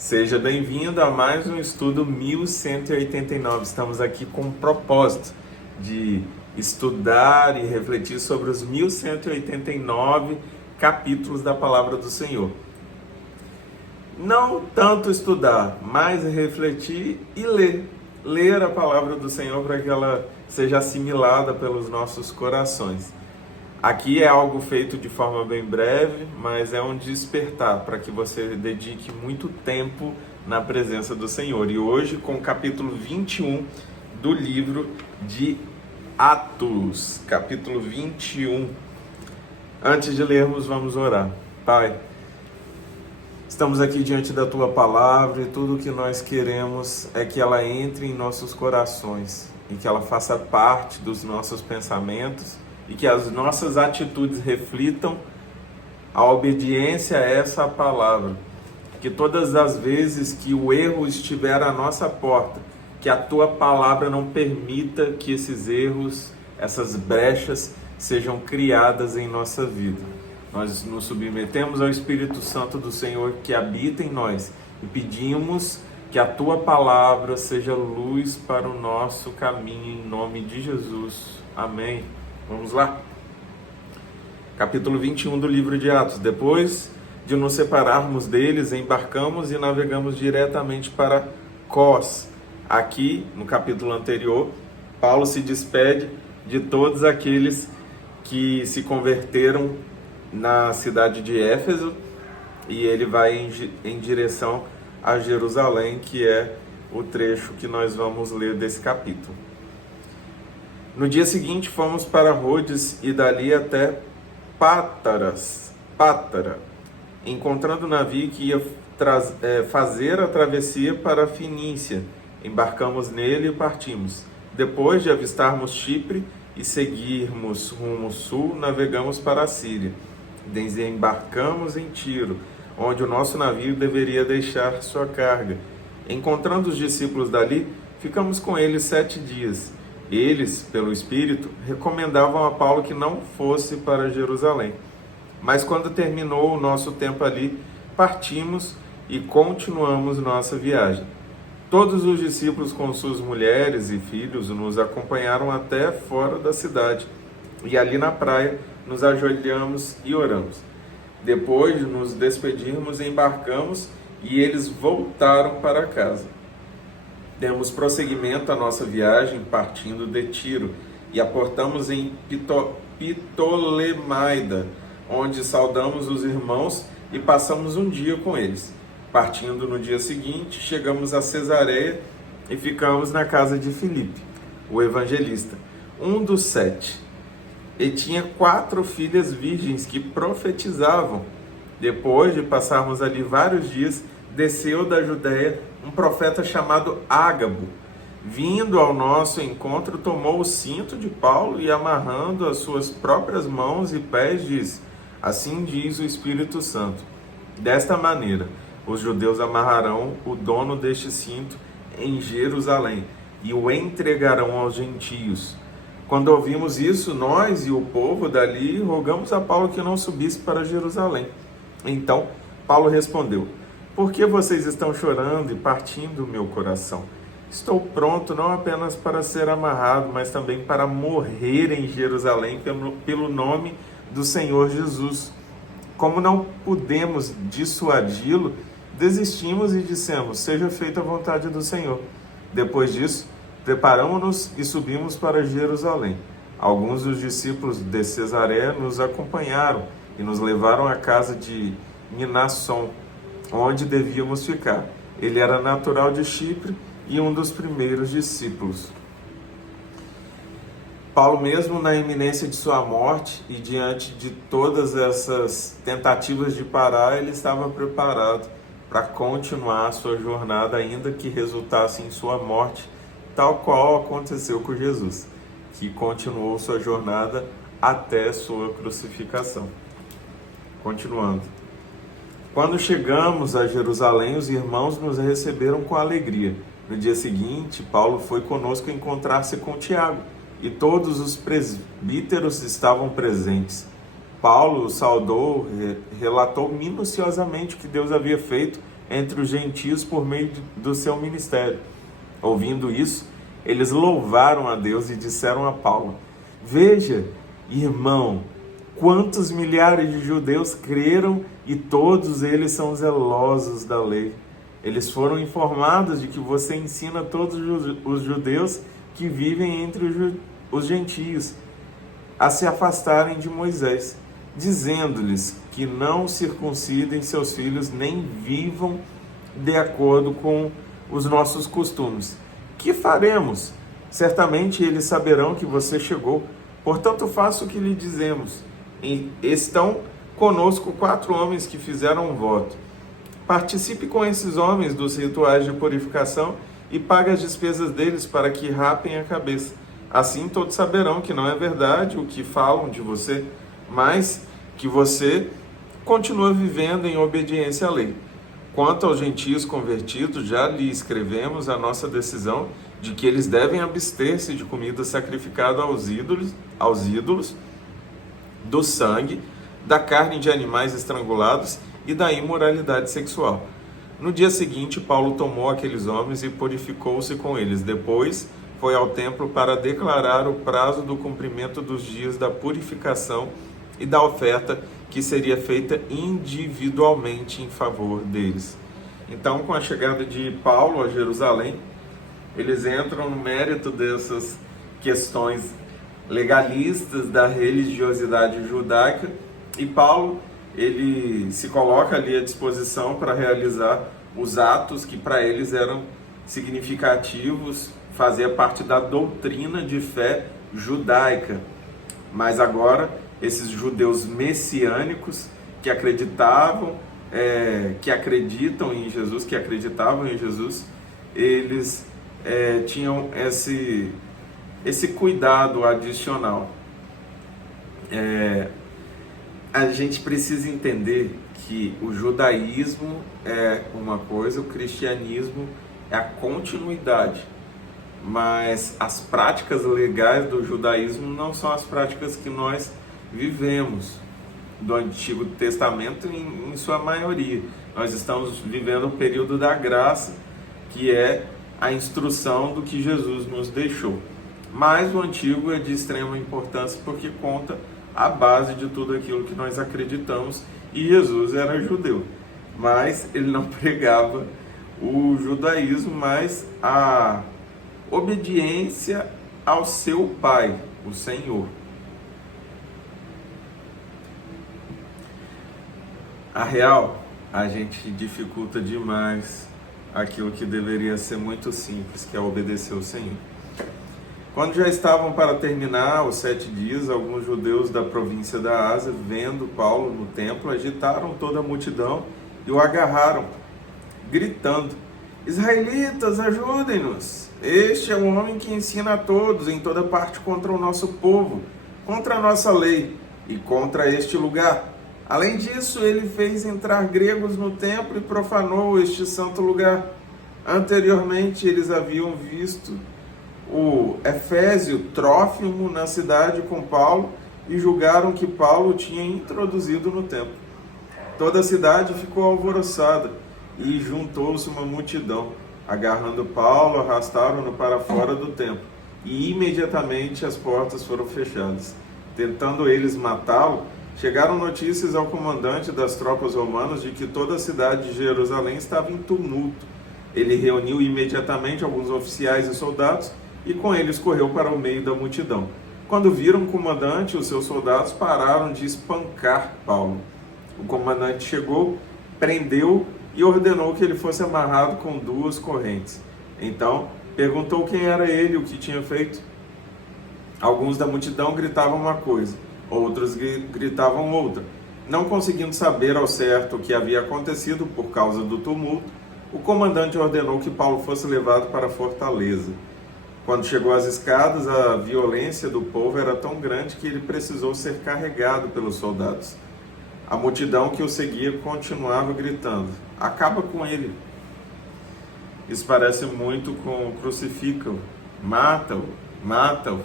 Seja bem-vindo a mais um estudo 1189. Estamos aqui com o propósito de estudar e refletir sobre os 1189 capítulos da Palavra do Senhor. Não tanto estudar, mas refletir e ler. Ler a Palavra do Senhor para que ela seja assimilada pelos nossos corações. Aqui é algo feito de forma bem breve, mas é um despertar para que você dedique muito tempo na presença do Senhor. E hoje com o capítulo 21 do livro de Atos, capítulo 21. Antes de lermos, vamos orar. Pai, estamos aqui diante da Tua Palavra e tudo o que nós queremos é que ela entre em nossos corações e que ela faça parte dos nossos pensamentos e que as nossas atitudes reflitam a obediência a essa palavra. Que todas as vezes que o erro estiver à nossa porta, que a Tua palavra não permita que esses erros, essas brechas, sejam criadas em nossa vida. Nós nos submetemos ao Espírito Santo do Senhor que habita em nós e pedimos que a Tua palavra seja luz para o nosso caminho, em nome de Jesus. Amém. Vamos lá? Capítulo 21 do livro de Atos. Depois de nos separarmos deles, embarcamos e navegamos diretamente para Cós. Aqui, no capítulo anterior, Paulo se despede de todos aqueles que se converteram na cidade de Éfeso e ele vai em direção a Jerusalém, que é o trecho que nós vamos ler desse capítulo. No dia seguinte fomos para Rhodes e dali até Pátara, encontrando o navio que ia fazer a travessia para a Fenícia. Embarcamos nele e partimos. Depois de avistarmos Chipre e seguirmos rumo sul, navegamos para a Síria. Desembarcamos em Tiro, onde o nosso navio deveria deixar sua carga. Encontrando os discípulos dali, ficamos com eles 7 dias. Eles, pelo Espírito, recomendavam a Paulo que não fosse para Jerusalém. Mas quando terminou o nosso tempo ali, partimos e continuamos nossa viagem. Todos os discípulos com suas mulheres e filhos nos acompanharam até fora da cidade. E ali na praia nos ajoelhamos e oramos. Depois de nos despedirmos, embarcamos e eles voltaram para casa. Demos prosseguimento à nossa viagem partindo de Tiro e aportamos em Ptolemaida, onde saudamos os irmãos e passamos um dia com eles. Partindo no dia seguinte, chegamos a Cesareia e ficamos na casa de Filipe, o evangelista, um dos 7. E tinha 4 filhas virgens que profetizavam. Depois de passarmos ali vários dias, desceu da Judéia um profeta chamado Ágabo. Vindo ao nosso encontro, tomou o cinto de Paulo e, amarrando as suas próprias mãos e pés, disse: assim diz o Espírito Santo, desta maneira os judeus amarrarão o dono deste cinto em Jerusalém e o entregarão aos gentios. Quando ouvimos isso, nós e o povo dali rogamos a Paulo que não subisse para Jerusalém. Então Paulo respondeu: por que vocês estão chorando e partindo o meu coração? Estou pronto não apenas para ser amarrado, mas também para morrer em Jerusalém pelo nome do Senhor Jesus. Como não pudemos dissuadi-lo, desistimos e dissemos: seja feita a vontade do Senhor. Depois disso, preparamos-nos e subimos para Jerusalém. Alguns dos discípulos de Cesareia nos acompanharam e nos levaram à casa de Minasson, onde devíamos ficar. Ele era natural de Chipre e um dos primeiros discípulos. Paulo, mesmo na iminência de sua morte e diante de todas essas tentativas de parar, ele estava preparado para continuar a sua jornada, ainda que resultasse em sua morte, tal qual aconteceu com Jesus, que continuou sua jornada até sua crucificação. Continuando. Quando chegamos a Jerusalém, os irmãos nos receberam com alegria. No dia seguinte, Paulo foi conosco encontrar-se com Tiago, e todos os presbíteros estavam presentes. Paulo o saudou, relatou minuciosamente o que Deus havia feito entre os gentios por meio do seu ministério. Ouvindo isso, eles louvaram a Deus e disseram a Paulo: veja, irmão, quantos milhares de judeus creram e todos eles são zelosos da lei. Eles foram informados de que você ensina todos os judeus que vivem entre os gentios a se afastarem de Moisés, dizendo-lhes que não circuncidem seus filhos nem vivam de acordo com os nossos costumes. Que faremos? Certamente eles saberão que você chegou. Portanto, faça o que lhe dizemos. E estão conosco 4 homens que fizeram um voto. Participe com esses homens dos rituais de purificação e pague as despesas deles para que rapem a cabeça. Assim todos saberão que não é verdade o que falam de você, mas que você continua vivendo em obediência à lei. Quanto aos gentios convertidos, já lhe escrevemos a nossa decisão de que eles devem abster-se de comida sacrificada aos ídolos, do sangue, da carne de animais estrangulados e da imoralidade sexual. No dia seguinte, Paulo tomou aqueles homens e purificou-se com eles. Depois, foi ao templo para declarar o prazo do cumprimento dos dias da purificação e da oferta que seria feita individualmente em favor deles. Então, com a chegada de Paulo a Jerusalém, eles entram no mérito dessas questões legalistas da religiosidade judaica, e Paulo, ele se coloca ali à disposição para realizar os atos que para eles eram significativos, fazia parte da doutrina de fé judaica. Mas agora, esses judeus messiânicos que acreditavam, que acreditam em Jesus, que acreditavam em Jesus, eles tinham esse cuidado adicional. A gente precisa entender que o judaísmo é uma coisa, o cristianismo é a continuidade, mas as práticas legais do judaísmo não são as práticas que nós vivemos do Antigo Testamento em sua maioria. Nós estamos vivendo o período da graça, que é a instrução do que Jesus nos deixou. Mas o Antigo é de extrema importância porque conta a base de tudo aquilo que nós acreditamos, e Jesus era judeu, mas ele não pregava o judaísmo, mas a obediência ao seu Pai, o Senhor. A real, a gente dificulta demais aquilo que deveria ser muito simples, que é obedecer ao Senhor. Quando já estavam para terminar os 7 dias, alguns judeus da província da Ásia, vendo Paulo no templo, agitaram toda a multidão e o agarraram, gritando: israelitas, ajudem-nos! Este é o homem que ensina a todos em toda parte contra o nosso povo, contra a nossa lei e contra este lugar. Além disso, ele fez entrar gregos no templo e profanou este santo lugar. Anteriormente, eles haviam visto o Efésio Trófimo na cidade com Paulo e julgaram que Paulo tinha introduzido no templo. Toda a cidade ficou alvoroçada e juntou-se uma multidão. Agarrando Paulo, arrastaram-no para fora do templo e imediatamente as portas foram fechadas. Tentando eles matá-lo, chegaram notícias ao comandante das tropas romanas de que toda a cidade de Jerusalém estava em tumulto. Ele reuniu imediatamente alguns oficiais e soldados e com eles correu para o meio da multidão. Quando viram o comandante, os seus soldados pararam de espancar Paulo. O comandante chegou, prendeu e ordenou que ele fosse amarrado com 2 correntes. Então, perguntou quem era ele e o que tinha feito. Alguns da multidão gritavam uma coisa, outros gritavam outra. Não conseguindo saber ao certo o que havia acontecido por causa do tumulto, o comandante ordenou que Paulo fosse levado para a fortaleza. Quando chegou às escadas, a violência do povo era tão grande que ele precisou ser carregado pelos soldados. A multidão que o seguia continuava gritando: acaba com ele. Isso parece muito com crucificam, mata-o, mata-o.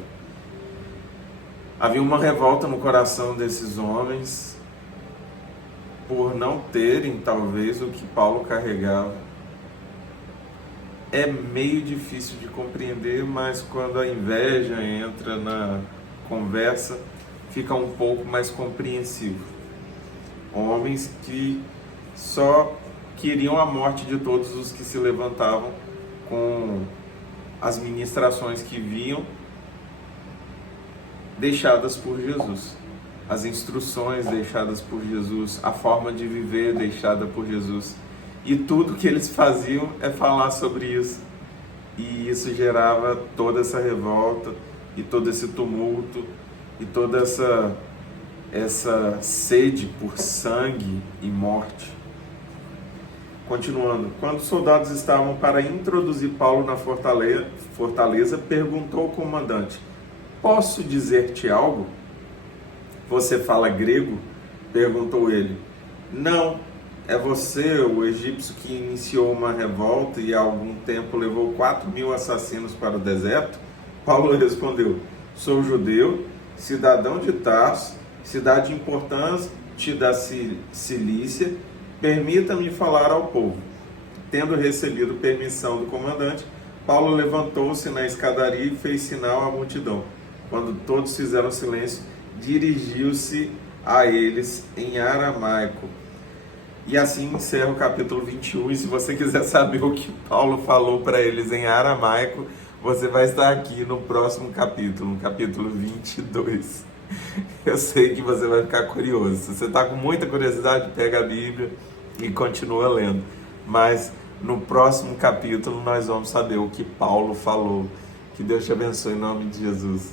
Havia uma revolta no coração desses homens por não terem talvez o que Paulo carregava. É meio difícil de compreender, mas quando a inveja entra na conversa, fica um pouco mais compreensível. Homens que só queriam a morte de todos os que se levantavam com as ministrações que vinham deixadas por Jesus, as instruções deixadas por Jesus, a forma de viver deixada por Jesus. E tudo que eles faziam é falar sobre isso. E isso gerava toda essa revolta, e todo esse tumulto, e toda essa sede por sangue e morte. Continuando, quando os soldados estavam para introduzir Paulo na fortaleza, perguntou o comandante: posso dizer-te algo? Você fala grego? Perguntou ele. Não, é você, o egípcio, que iniciou uma revolta e há algum tempo levou 4.000 assassinos para o deserto? Paulo respondeu: sou judeu, cidadão de Tarso, cidade importante da Cilícia. Permita-me falar ao povo. Tendo recebido permissão do comandante, Paulo levantou-se na escadaria e fez sinal à multidão. Quando todos fizeram silêncio, dirigiu-se a eles em aramaico. E assim encerra o capítulo 21. E se você quiser saber o que Paulo falou para eles em aramaico, você vai estar aqui no próximo capítulo, no capítulo 22. Eu sei que você vai ficar curioso. Se você está com muita curiosidade, pega a Bíblia e continua lendo. Mas no próximo capítulo nós vamos saber o que Paulo falou. Que Deus te abençoe em nome de Jesus.